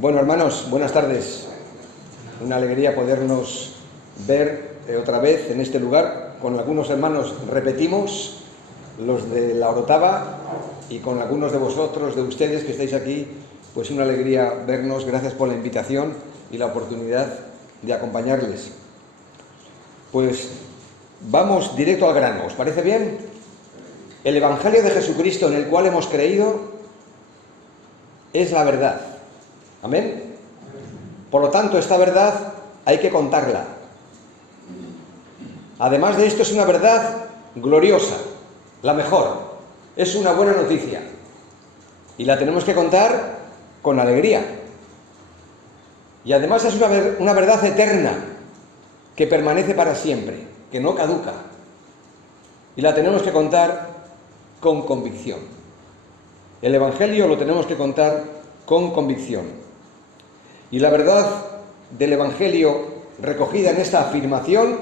Bueno, hermanos, buenas tardes. Una alegría podernos ver otra vez en este lugar. Con algunos hermanos repetimos, los de la Orotava, y con algunos de vosotros, de ustedes que estáis aquí, pues una alegría vernos. Gracias por la invitación y la oportunidad de acompañarles. Pues vamos directo al grano, ¿os parece bien? El Evangelio de Jesucristo en el cual hemos creído es la verdad. ¿Amén? Por lo tanto, esta verdad hay que contarla. Además de esto, es una verdad gloriosa, la mejor. Es una buena noticia. Y la tenemos que contar con alegría. Y además es una verdad eterna, que permanece para siempre, que no caduca. Y la tenemos que contar con convicción. El Evangelio lo tenemos que contar con convicción. Y la verdad del Evangelio recogida en esta afirmación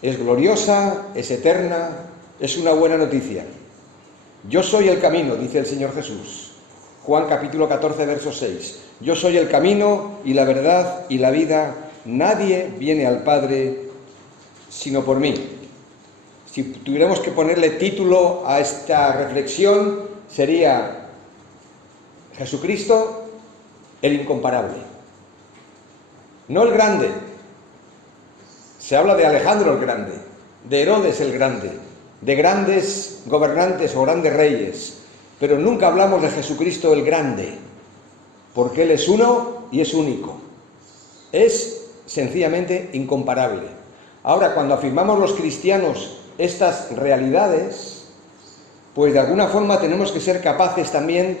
es gloriosa, es eterna, es una buena noticia. Yo soy el camino, dice el Señor Jesús. Juan capítulo 14, verso 6. Yo soy el camino y la verdad y la vida. Nadie viene al Padre sino por mí. Si tuviéramos que ponerle título a esta reflexión, sería Jesucristo, el incomparable. No el grande. Se habla de Alejandro el Grande, de Herodes el Grande, de grandes gobernantes o grandes reyes, pero nunca hablamos de Jesucristo el Grande, porque Él es uno y es único. Es sencillamente incomparable. Ahora, cuando afirmamos los cristianos estas realidades, pues de alguna forma tenemos que ser capaces también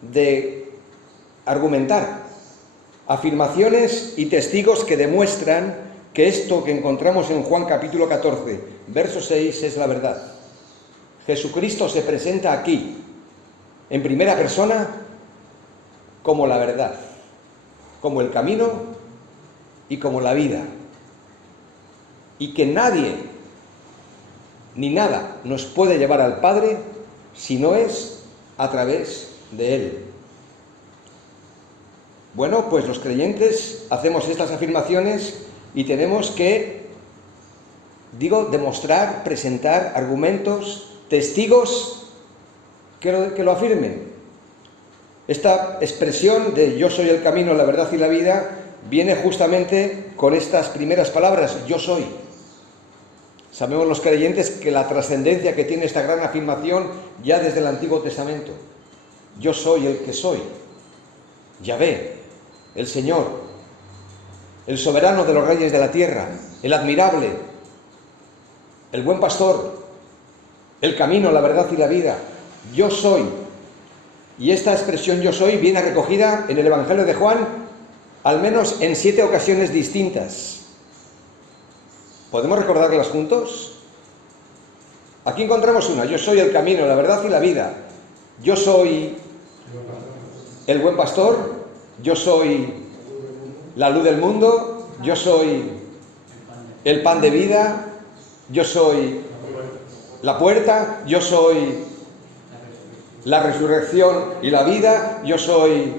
de argumentar afirmaciones y testigos que demuestran que esto que encontramos en Juan capítulo 14, verso 6, es la verdad. Jesucristo se presenta aquí, en primera persona, como la verdad, como el camino y como la vida. Y que nadie ni nada nos puede llevar al Padre si no es a través de Él. Bueno, pues los creyentes hacemos estas afirmaciones y tenemos que, demostrar, presentar argumentos, testigos que lo afirmen. Esta expresión de yo soy el camino, la verdad y la vida viene justamente con estas primeras palabras, yo soy. Sabemos los creyentes que la trascendencia que tiene esta gran afirmación ya desde el Antiguo Testamento. Yo soy el que soy. Yahvé, el Señor, el soberano de los reyes de la tierra, el admirable, el buen pastor, el camino, la verdad y la vida. Yo soy. Y esta expresión yo soy viene recogida en el Evangelio de Juan al menos en 7 ocasiones distintas. ¿Podemos recordarlas juntos? Aquí encontramos una. Yo soy el camino, la verdad y la vida. Yo soy el buen pastor. Yo soy la luz del mundo. Yo soy el pan de vida. Yo soy la puerta. Yo soy la resurrección y la vida. Yo soy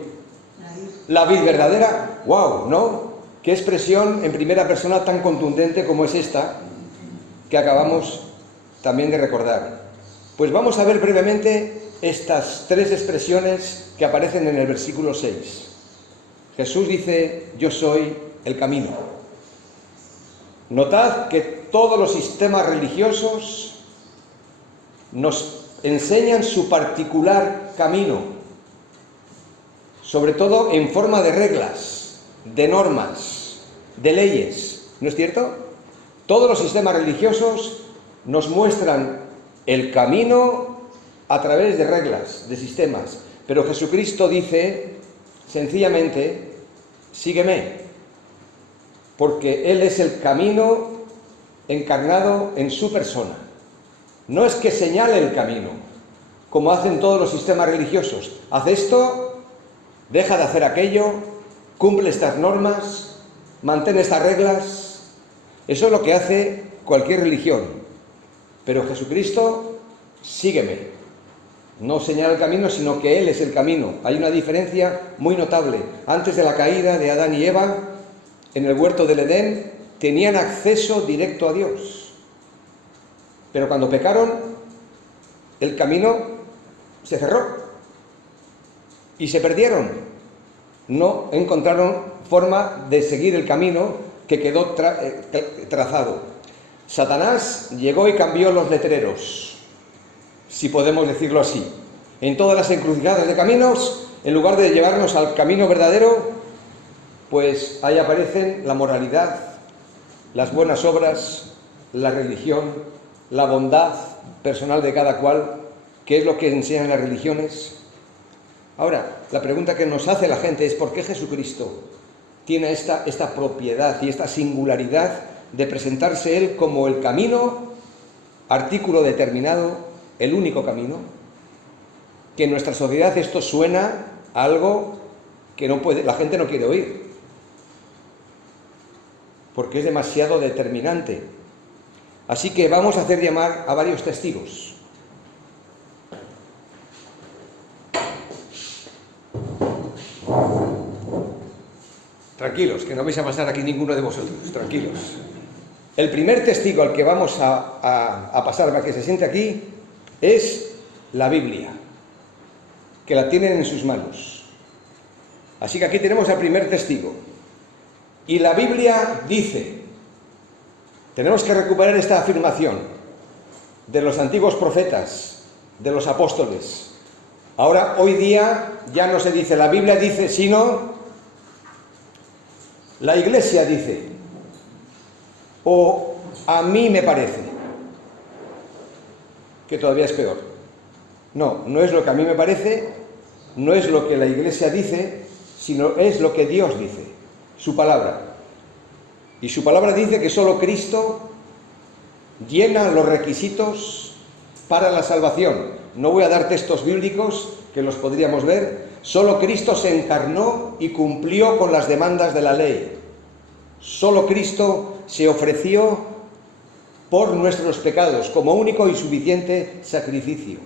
la vid verdadera. ¡Wow! ¿No? Qué expresión en primera persona tan contundente como es esta que acabamos también de recordar. Pues vamos a ver brevemente estas 3 expresiones que aparecen en el versículo 6. Jesús dice, yo soy el camino. Notad que todos los sistemas religiosos nos enseñan su particular camino, sobre todo en forma de reglas, de normas, de leyes, ¿no es cierto? Todos los sistemas religiosos nos muestran el camino a través de reglas, de sistemas, pero Jesucristo dice sencillamente, sígueme, porque Él es el camino encarnado en su persona. No es que señale el camino, como hacen todos los sistemas religiosos. Haz esto, deja de hacer aquello, cumple estas normas, mantén estas reglas. Eso es lo que hace cualquier religión. Pero Jesucristo, sígueme. No señala el camino, sino que Él es el camino. Hay una diferencia muy notable. Antes de la caída de Adán y Eva, en el huerto del Edén, tenían acceso directo a Dios. Pero cuando pecaron, el camino se cerró y se perdieron. No encontraron forma de seguir el camino que quedó trazado. Satanás llegó y cambió los letreros, si podemos decirlo así. En todas las encrucijadas de caminos, en lugar de llevarnos al camino verdadero, pues ahí aparecen la moralidad, las buenas obras, la religión, la bondad personal de cada cual, que es lo que enseñan las religiones. Ahora, la pregunta que nos hace la gente es ¿por qué Jesucristo tiene esta propiedad y esta singularidad de presentarse Él como el camino, artículo determinado, el único camino? Que en nuestra sociedad esto suena a algo que la gente no quiere oír, porque es demasiado determinante. Así que vamos a hacer llamar a varios testigos. Tranquilos, que no vais a pasar aquí ninguno de vosotros, tranquilos. El primer testigo al que vamos a pasar para que se siente aquí es la Biblia, que la tienen en sus manos. Así que aquí tenemos al primer testigo. Y la Biblia dice, tenemos que recuperar esta afirmación de los antiguos profetas, de los apóstoles. Ahora, hoy día, ya no se dice la Biblia dice, sino la Iglesia dice, o a mí me parece, que todavía es peor. No, no es lo que a mí me parece, no es lo que la Iglesia dice, sino es lo que Dios dice, su palabra. Y su palabra dice que solo Cristo llena los requisitos para la salvación. No voy a dar textos bíblicos, que los podríamos ver. Solo Cristo se encarnó y cumplió con las demandas de la ley. Solo Cristo se ofreció por nuestros pecados como único y suficiente sacrificio.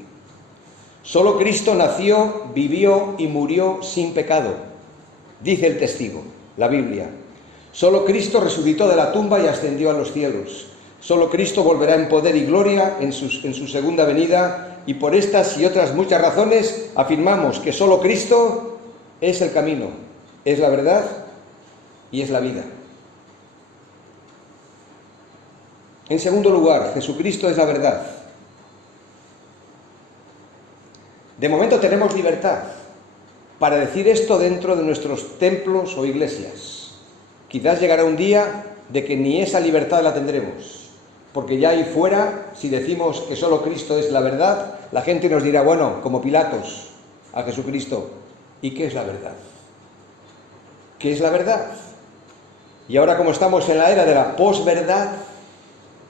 Solo Cristo nació, vivió y murió sin pecado, dice el testigo, la Biblia. Solo Cristo resucitó de la tumba y ascendió a los cielos. Solo Cristo volverá en poder y gloria en su segunda venida, y por estas y otras muchas razones afirmamos que solo Cristo es el camino, es la verdad y es la vida. En segundo lugar, Jesucristo es la verdad. De momento tenemos libertad para decir esto dentro de nuestros templos o iglesias. Quizás llegará un día de que ni esa libertad la tendremos, porque ya ahí fuera, si decimos que solo Cristo es la verdad, la gente nos dirá, bueno, como Pilatos, a Jesucristo, ¿y qué es la verdad? ¿Qué es la verdad? Y ahora, como estamos en la era de la posverdad,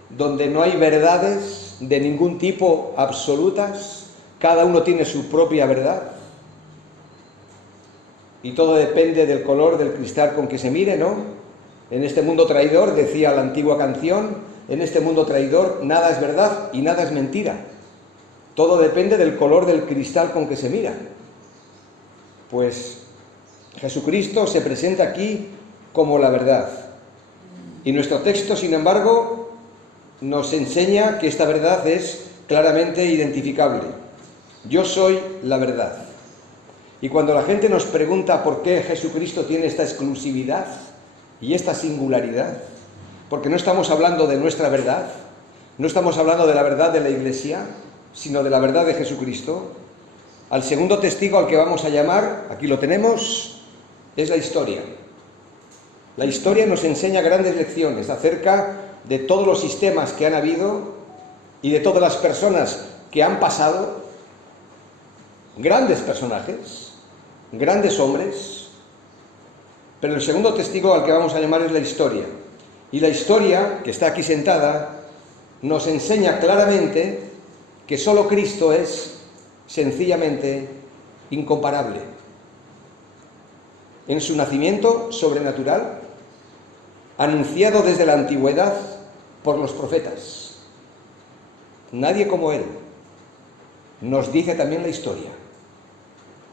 donde no hay verdades de ningún tipo absolutas, cada uno tiene su propia verdad, y todo depende del color del cristal con que se mire, ¿no? En este mundo traidor, decía la antigua canción, en este mundo traidor nada es verdad y nada es mentira. Todo depende del color del cristal con que se mira. Pues Jesucristo se presenta aquí como la verdad. Y nuestro texto, sin embargo, nos enseña que esta verdad es claramente identificable. Yo soy la verdad. Y cuando la gente nos pregunta por qué Jesucristo tiene esta exclusividad y esta singularidad, porque no estamos hablando de nuestra verdad, no estamos hablando de la verdad de la Iglesia, sino de la verdad de Jesucristo, al segundo testigo al que vamos a llamar, aquí lo tenemos, es la historia. La historia nos enseña grandes lecciones acerca de todos los sistemas que han habido y de todas las personas que han pasado, grandes personajes, grandes hombres, pero el segundo testigo al que vamos a llamar es la historia. Y la historia, que está aquí sentada, nos enseña claramente que solo Cristo es sencillamente incomparable. En su nacimiento sobrenatural, anunciado desde la antigüedad por los profetas. Nadie como Él. nos dice también la historia,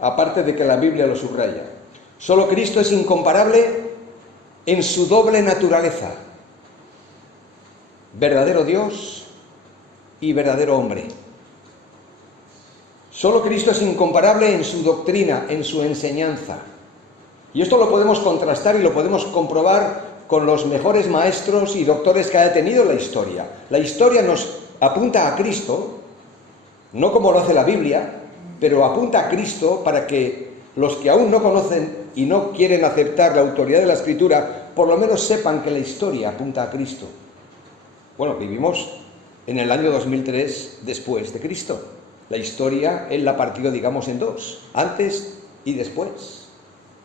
aparte de que la Biblia lo subraya. Solo Cristo es incomparable en su doble naturaleza, verdadero Dios y verdadero hombre. Solo Cristo es incomparable en su doctrina, en su enseñanza. Y esto lo podemos contrastar y lo podemos comprobar con los mejores maestros y doctores que haya tenido la historia. La historia nos apunta a Cristo, no como lo hace la Biblia, pero apunta a Cristo para que los que aún no conocen y no quieren aceptar la autoridad de la Escritura, por lo menos sepan que la historia apunta a Cristo. Bueno, vivimos en el año 2003 después de Cristo. La historia él la partió, digamos, en dos, antes y después.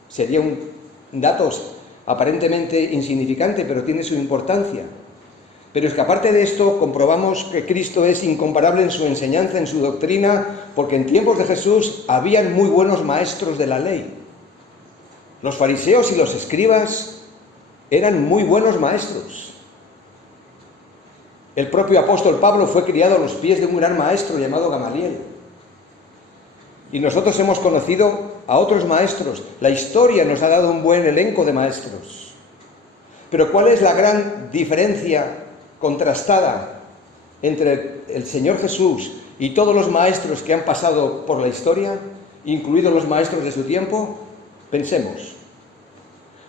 Sería un dato aparentemente insignificante, pero tiene su importancia. Pero es que aparte de esto, comprobamos que Cristo es incomparable en su enseñanza, en su doctrina, porque en tiempos de Jesús habían muy buenos maestros de la ley. Los fariseos y los escribas eran muy buenos maestros. El propio apóstol Pablo fue criado a los pies de un gran maestro llamado Gamaliel. Y nosotros hemos conocido a otros maestros. La historia nos ha dado un buen elenco de maestros. Pero ¿cuál es la gran diferencia contrastada entre el Señor Jesús y todos los maestros que han pasado por la historia, incluidos los maestros de su tiempo? Pensemos.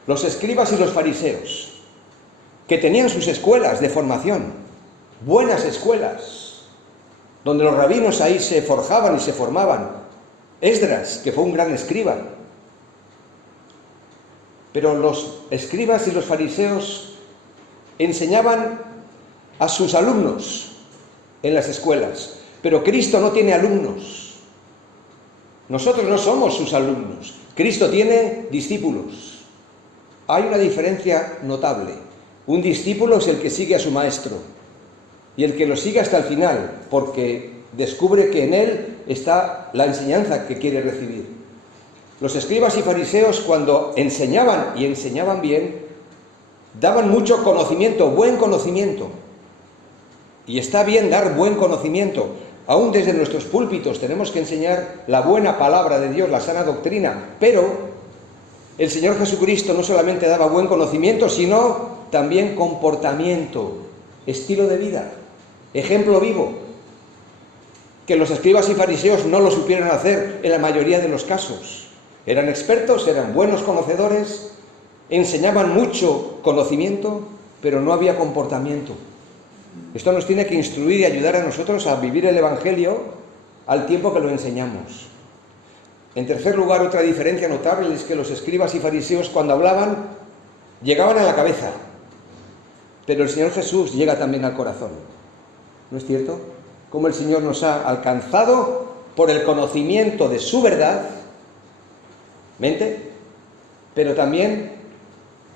Los escribas y los fariseos, que tenían sus escuelas de formación, buenas escuelas, donde los rabinos ahí se forjaban y se formaban. Esdras, que fue un gran escriba. Pero los escribas y los fariseos enseñaban a sus alumnos en las escuelas, pero Cristo no tiene alumnos. Nosotros no somos sus alumnos. Cristo tiene discípulos. Hay una diferencia notable. Un discípulo es el que sigue a su maestro y el que lo sigue hasta el final, porque descubre que en él está la enseñanza que quiere recibir. Los escribas y fariseos, cuando enseñaban y enseñaban bien, daban mucho conocimiento, buen conocimiento. Y está bien dar buen conocimiento. Aún desde nuestros púlpitos tenemos que enseñar la buena palabra de Dios, la sana doctrina. Pero el Señor Jesucristo no solamente daba buen conocimiento, sino también comportamiento, estilo de vida, ejemplo vivo, que los escribas y fariseos no lo supieron hacer en la mayoría de los casos. Eran expertos, eran buenos conocedores, enseñaban mucho conocimiento, pero no había comportamiento. Esto nos tiene que instruir y ayudar a nosotros a vivir el Evangelio al tiempo que lo enseñamos. En tercer lugar, otra diferencia notable es que los escribas y fariseos, cuando hablaban, llegaban a la cabeza, pero el Señor Jesús llega también al corazón. ¿No es cierto? Como el Señor nos ha alcanzado por el conocimiento de su verdad, mente, pero también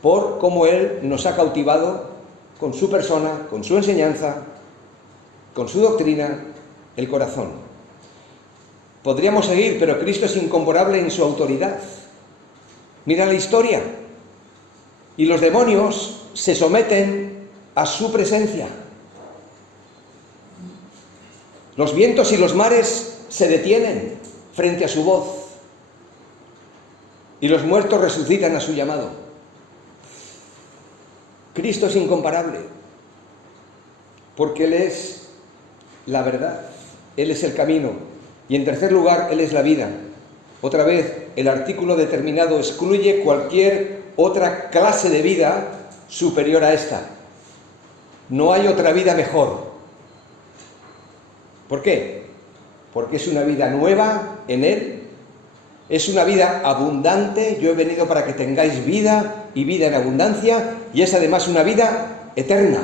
por cómo Él nos ha cautivado con su persona, con su enseñanza, con su doctrina, el corazón. Podríamos seguir, pero Cristo es incomparable en su autoridad. Mira la historia. Y los demonios se someten a su presencia. Los vientos y los mares se detienen frente a su voz. Y los muertos resucitan a su llamado. Cristo es incomparable, porque Él es la verdad, Él es el camino, y en tercer lugar, Él es la vida. Otra vez, el artículo determinado excluye cualquier otra clase de vida superior a esta. No hay otra vida mejor. ¿Por qué? Porque es una vida nueva en Él, es una vida abundante. Yo he venido para que tengáis vida y vida en abundancia, y es además una vida eterna.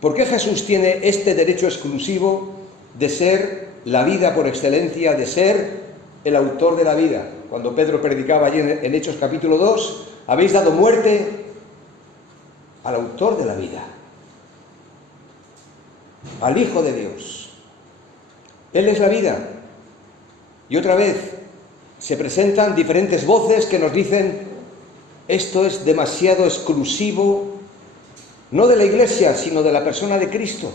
¿Por qué Jesús tiene este derecho exclusivo de ser la vida por excelencia, de ser el autor de la vida? Cuando Pedro predicaba allí en Hechos capítulo 2, habéis dado muerte al autor de la vida, al Hijo de Dios. Él es la vida. Y otra vez se presentan diferentes voces que nos dicen: esto es demasiado exclusivo, no de la Iglesia, sino de la persona de Cristo.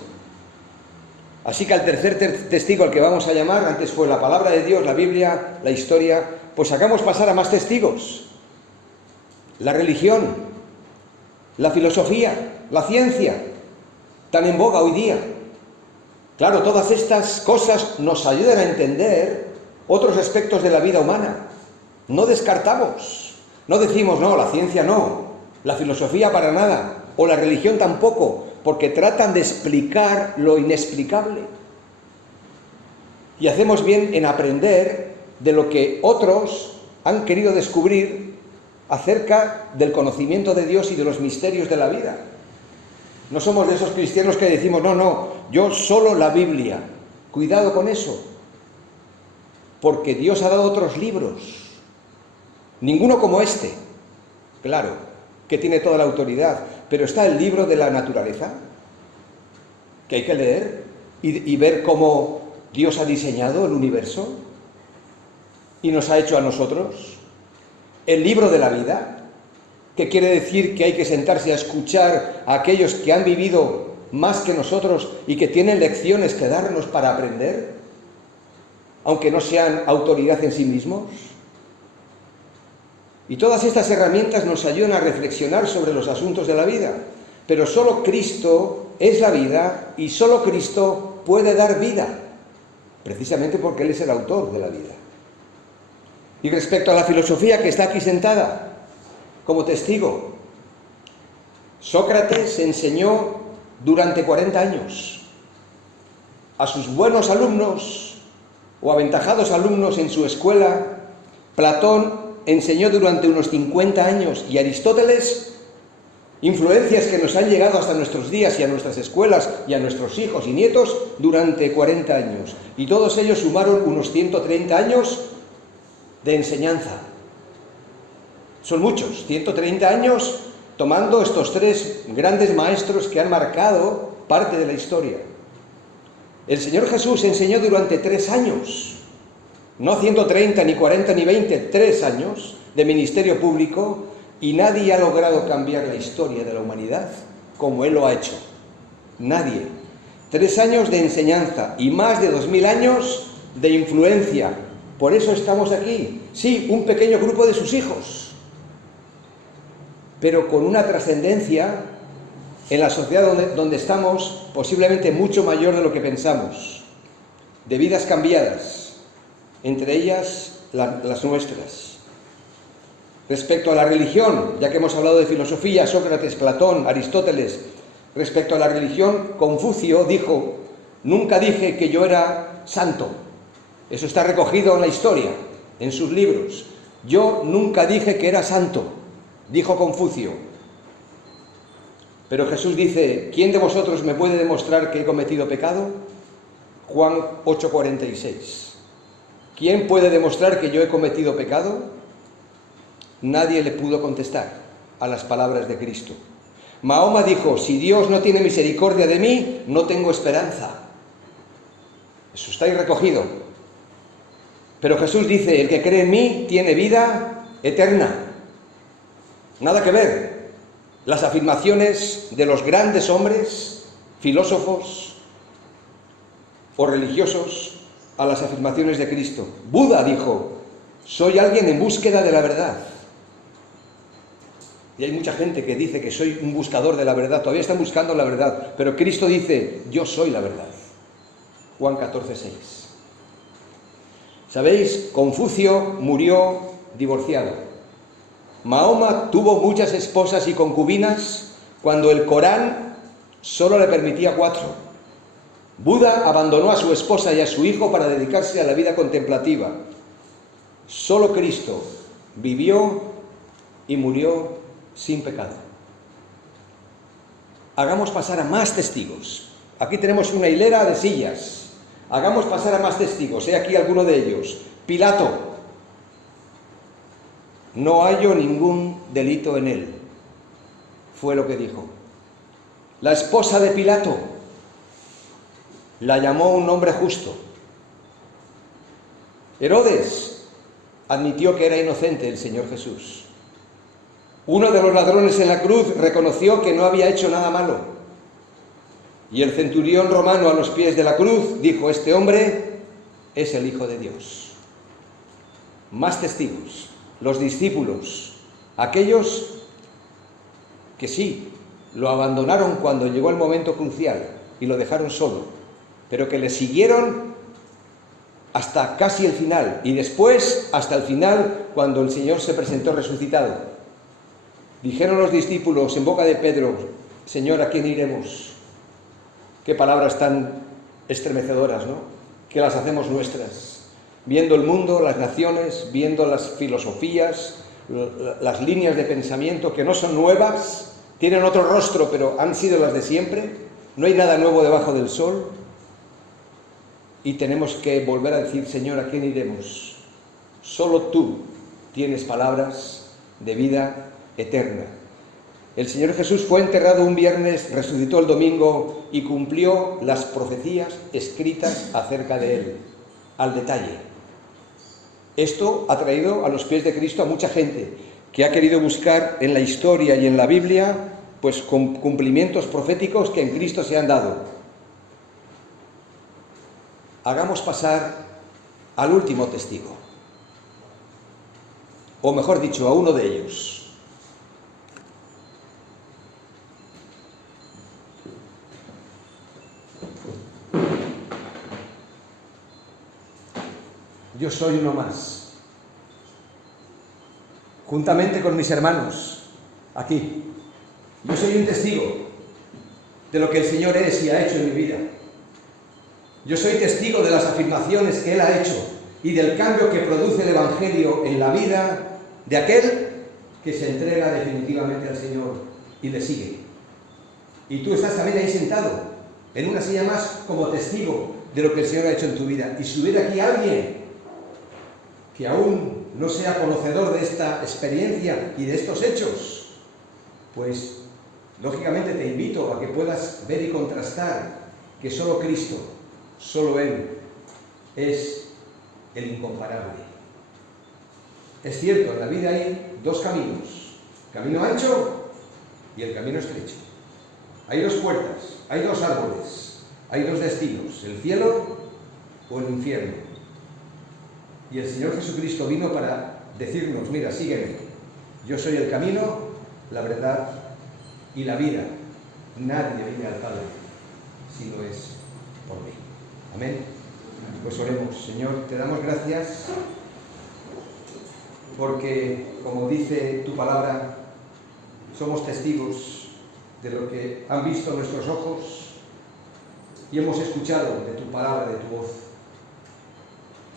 Así que al tercer testigo al que vamos a llamar, antes fue la palabra de Dios, la Biblia, la historia, pues hagamos pasar a más testigos. La religión, la filosofía, la ciencia, tan en boga hoy día. Claro, todas estas cosas nos ayudan a entender otros aspectos de la vida humana. No descartamos, no decimos no, la ciencia no, la filosofía para nada, o la religión tampoco, porque tratan de explicar lo inexplicable. Y hacemos bien en aprender de lo que otros han querido descubrir acerca del conocimiento de Dios y de los misterios de la vida. No somos de esos cristianos que decimos, no, yo solo la Biblia. Cuidado con eso, porque Dios ha dado otros libros, ninguno como este, claro, que tiene toda la autoridad, pero está el libro de la naturaleza, que hay que leer y ver cómo Dios ha diseñado el universo y nos ha hecho a nosotros. El libro de la vida, que quiere decir que hay que sentarse a escuchar a aquellos que han vivido más que nosotros y que tienen lecciones que darnos para aprender, aunque no sean autoridad en sí mismos. Y todas estas herramientas nos ayudan a reflexionar sobre los asuntos de la vida, pero solo Cristo es la vida y solo Cristo puede dar vida, precisamente porque Él es el autor de la vida. Y respecto a la filosofía que está aquí sentada, como testigo, Sócrates enseñó durante 40 años a sus buenos alumnos o aventajados alumnos en su escuela. Platón enseñó durante unos 50 años y Aristóteles, influencias que nos han llegado hasta nuestros días y a nuestras escuelas y a nuestros hijos y nietos durante 40 años. Y todos ellos sumaron unos 130 años de enseñanza. Son muchos, 130 años tomando estos tres grandes maestros que han marcado parte de la historia. El Señor Jesús enseñó durante 3 años, no 130, ni 40, ni 20, 3 años de ministerio público, y nadie ha logrado cambiar la historia de la humanidad como Él lo ha hecho. Nadie. 3 años de enseñanza y más de 2000 años de influencia. Por eso estamos aquí. Sí, un pequeño grupo de sus hijos, pero con una trascendencia en la sociedad donde estamos, posiblemente mucho mayor de lo que pensamos, de vidas cambiadas, entre ellas las nuestras. Respecto a la religión, ya que hemos hablado de filosofía, Sócrates, Platón, Aristóteles, respecto a la religión, Confucio dijo, nunca dije que yo era santo. Eso está recogido en la historia, en sus libros. Yo nunca dije que era santo, dijo Confucio. Pero Jesús dice, ¿quién de vosotros me puede demostrar que he cometido pecado? Juan 8:46. ¿Quién puede demostrar que yo he cometido pecado? Nadie le pudo contestar a las palabras de Cristo. Mahoma dijo, si Dios no tiene misericordia de mí, no tengo esperanza. Eso está ahí recogido. Pero Jesús dice, el que cree en mí tiene vida eterna. Nada que ver las afirmaciones de los grandes hombres, filósofos o religiosos, a las afirmaciones de Cristo. Buda dijo, soy alguien en búsqueda de la verdad. Y hay mucha gente que dice que soy un buscador de la verdad, todavía están buscando la verdad, pero Cristo dice, yo soy la verdad. Juan 14:6. ¿Sabéis? Confucio murió divorciado. Mahoma tuvo muchas esposas y concubinas cuando el Corán solo le permitía 4. Buda abandonó a su esposa y a su hijo para dedicarse a la vida contemplativa. Solo Cristo vivió y murió sin pecado. Hagamos pasar a más testigos. Aquí tenemos una hilera de sillas. Hagamos pasar a más testigos. He aquí alguno de ellos. Pilato. No hallo ningún delito en él. Fue lo que dijo. La esposa de Pilato la llamó un hombre justo. Herodes admitió que era inocente el Señor Jesús. Uno de los ladrones en la cruz reconoció que no había hecho nada malo. Y el centurión romano a los pies de la cruz dijo: este hombre es el Hijo de Dios. Más testigos, los discípulos, aquellos que sí, lo abandonaron cuando llegó el momento crucial y lo dejaron solo, pero que le siguieron hasta casi el final, y después hasta el final, cuando el Señor se presentó resucitado. Dijeron los discípulos en boca de Pedro: Señor, ¿a quién iremos? Qué palabras tan estremecedoras, ¿no? Que las hacemos nuestras, viendo el mundo, las naciones, viendo las filosofías, las líneas de pensamiento que no son nuevas, tienen otro rostro, pero han sido las de siempre. No hay nada nuevo debajo del sol. Y tenemos que volver a decir: Señor, ¿a quién iremos? Solo tú tienes palabras de vida eterna. El Señor Jesús fue enterrado un viernes, resucitó el domingo y cumplió las profecías escritas acerca de él, al detalle. Esto ha traído a los pies de Cristo a mucha gente que ha querido buscar en la historia y en la Biblia pues cumplimientos proféticos que en Cristo se han dado. Hagamos pasar al último testigo, o mejor dicho, a uno de ellos. Yo soy uno más, juntamente con mis hermanos, aquí. Yo soy un testigo de lo que el Señor es y ha hecho en mi vida. Yo soy testigo de las afirmaciones que Él ha hecho y del cambio que produce el Evangelio en la vida de aquel que se entrega definitivamente al Señor y le sigue. Y tú estás también ahí sentado, en una silla más, como testigo de lo que el Señor ha hecho en tu vida. Y si hubiera aquí alguien que aún no sea conocedor de esta experiencia y de estos hechos, pues lógicamente te invito a que puedas ver y contrastar que solo Cristo, solo Él, es el incomparable. Es cierto, en la vida hay dos caminos: camino ancho y el camino estrecho. Hay dos puertas, hay dos árboles, hay dos destinos: el cielo o el infierno. Y el Señor Jesucristo vino para decirnos: mira, sígueme. Yo soy el camino, la verdad y la vida. Nadie viene al Padre si no es por mí. Amén. Pues oremos. Señor, te damos gracias porque, como dice tu palabra, somos testigos de lo que han visto nuestros ojos y hemos escuchado de tu palabra, de tu voz.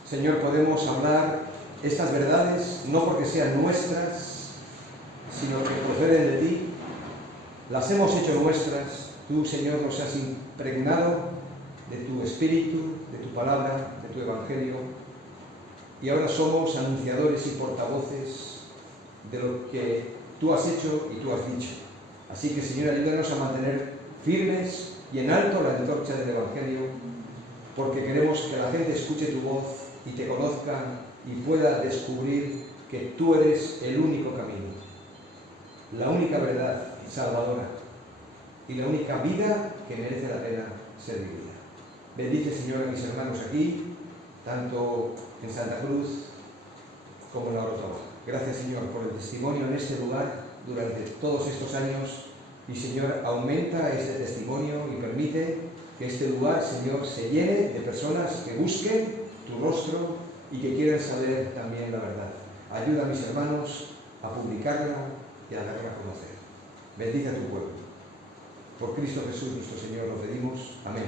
Señor, podemos hablar estas verdades no porque sean nuestras, sino que proceden de ti. Las hemos hecho nuestras. Tú, Señor, nos has impregnado de tu espíritu, de tu palabra, de tu evangelio, y ahora somos anunciadores y portavoces de lo que tú has hecho y tú has dicho. Así que, Señor, ayúdanos a mantener firmes y en alto la antorcha del evangelio, porque queremos que la gente escuche tu voz y te conozca y pueda descubrir que tú eres el único camino, la única verdad salvadora y la única vida que merece la pena ser vivida. Bendice, Señor, a mis hermanos aquí, tanto en Santa Cruz como en la Orotava. Gracias, Señor, por el testimonio en este lugar durante todos estos años, y, Señor, aumenta este testimonio y permite que este lugar, Señor, se llene de personas que busquen tu rostro y que quieran saber también la verdad. Ayuda a mis hermanos a publicarla y a darla a conocer. Bendice a tu pueblo. Por Cristo Jesús nuestro Señor lo pedimos. Amén.